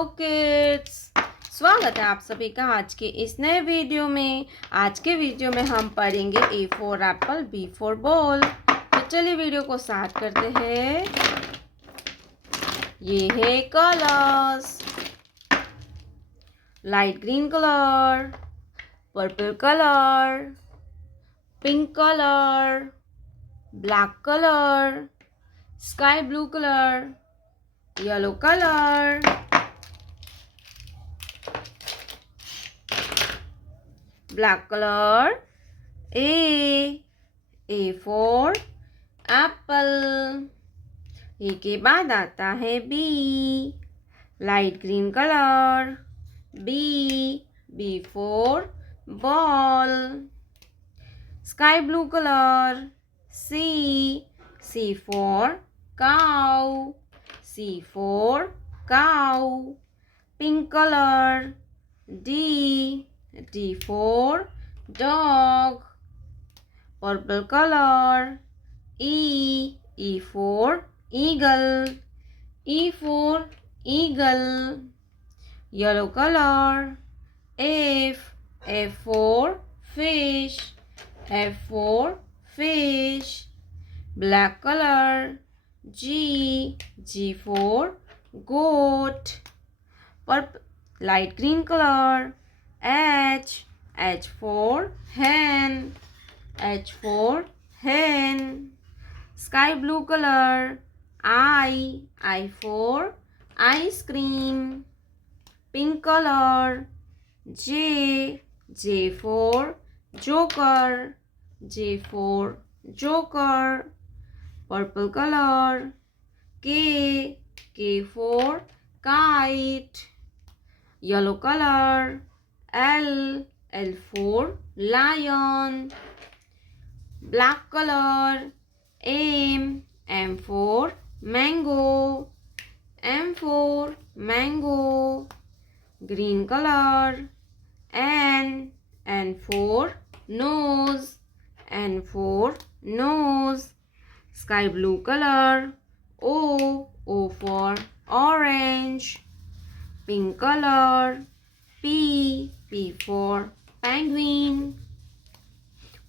Hello kids, स्वागत है आप सभी का आज के इस नए वीडियो में। आज के वीडियो में हम पढ़ेंगे A for apple, B for ball. तो चलिए वीडियो को स्टार्ट करते हैं। ये है colours, light green colour, purple colour, pink colour, black colour, sky blue colour, yellow colour, black colour. A for apple. A के बाद आता है B, light green colour, B for ball, sky blue colour, C for cow, C for cow, pink color, D for dog, purple color, E for eagle, E for eagle, yellow color, F for fish, F for fish, black color, G for goat, light green color, H for hen, H for hen, sky blue color, I for ice cream, pink color, J for joker, J for joker, purple color, K for kite, yellow color, L for lion, black color, M for mango, M for mango, green color, N for nose, N for nose, sky blue color, O for orange, pink color, P for penguin,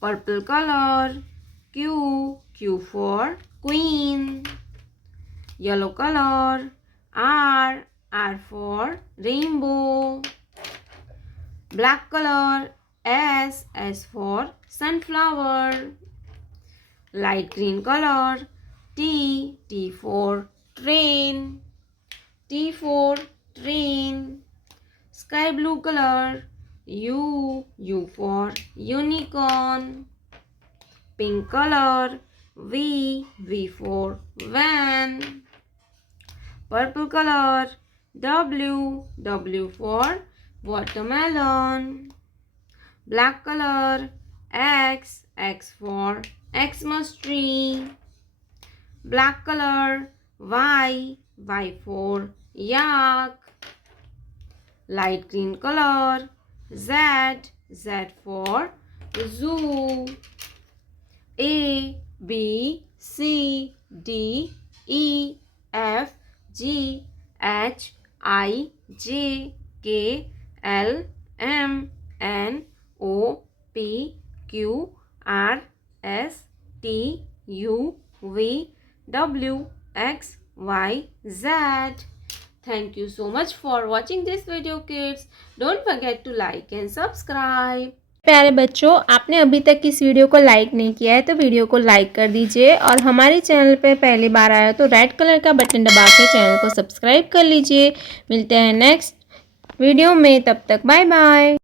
purple color, Q for queen, yellow color, R for rainbow, black color, S for sunflower, light green color, T for train, T for train, sky blue color, U for unicorn, pink color, V for van, purple color, W for watermelon, black color, X for Xmas tree, black color, Y for yak, light green color, Z for zoo, A B C D E F G H I J K L M N O P Q R S T U V W X Y Z. Thank you so much for watching this video kids. Don't forget to like and subscribe. प्यारे बच्चों, आपने अभी तक इस video को like नहीं किया है तो वीडियो को लाइक कर दीजिए और हमारे चैनल पे पहली बार आया तो रेड कलर का बटन दबा के चैनल को सब्सक्राइब कर लीजिए। मिलते हैं नेक्स्ट वीडियो में, तब तक बाय बाय।